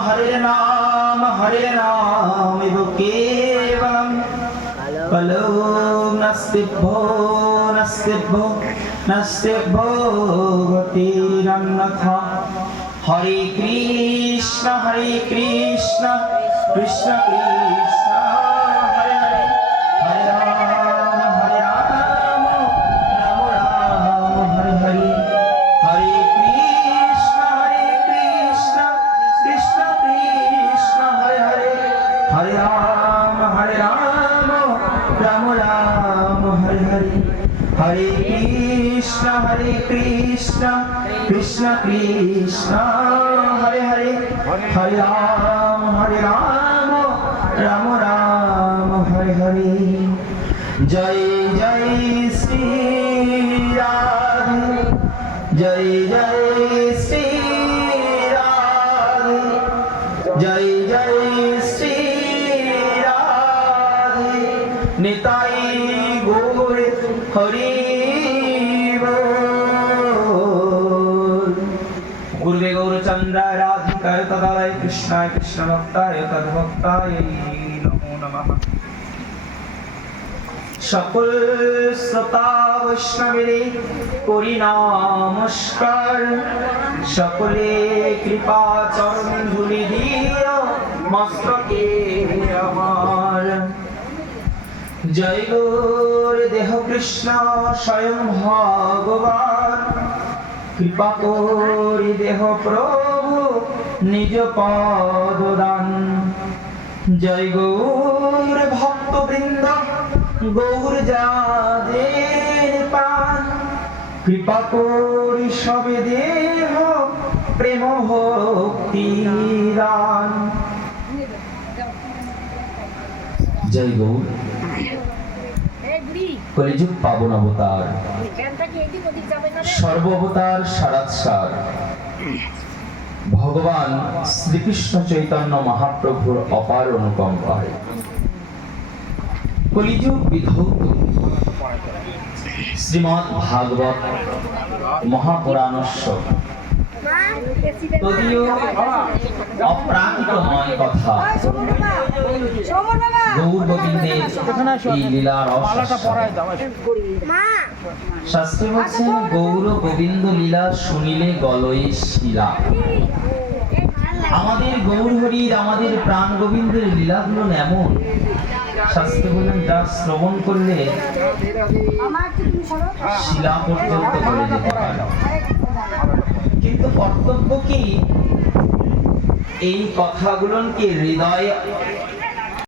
हरे नाम इव केवलम कलो नस्तिभो गतिरन्यथा। हरे कृष्ण कृष्ण कृष्ण हरे हरे, हरे राम राम हरे हरे। हरे कृष्ण कृष्ण कृष्ण हरे हरे, हरे राम राम हरे हरे। हरे कृष्ण कृष्ण कृष्ण हरे हरे, हरे राम राम हरे हरे। जय जय श्री राधे, जय जय श्री राधे, जय जय श्री राधे। निताई गौर हरि बोल। गुरुवे गौरचंद्र राधिकाय तदालय कृष्णाय कृष्ण भक्ताय तद्भक्ताय नमो नमः। সকল শ্রোতা বৈষ্ণবের করি নমস্কার। সকলে কৃপা চরণ ধুলি দিও মস্তকে আমার। জয় গৌর দেহ কৃষ্ণ স্বয়ং ভগবান, কৃপা করি দেহ প্রভু নিজ পদ দান। জয় গৌর ভক্তবৃন্দ গৌর যাদের প্রাণ, কৃপা করি সবে দেহ প্রেম ভক্তি দান। জয় গৌর। কলিযুগ পাবন অবতার, সর্ব অবতার সারাৎসার ভগবান শ্রীকৃষ্ণ চৈতন্য মহাপ্রভুর অপার অনুকম্পায় কলিযুগ বিধৌত শ্রীমদ্ ভাগবত মহাপুরাণস্য তদীয় অপ্রাকৃতময় কথা গৌর গোবিন্দের এই লীলা রস। শাস্ত্রে বলছেন গৌর গোবিন্দ লীলা শুনিলে গলয়ে শিলা। আমাদের গৌর হরির, আমাদের প্রাণ গোবিন্দের লীলাগুলো এমন, শাস্ত্রে বলেন যা শ্রবণ করলে শিলা পর্যন্ত গলে যেতে পারে। কিন্তু কর্তব্য কি এই কথাগুলোকে হৃদয়ে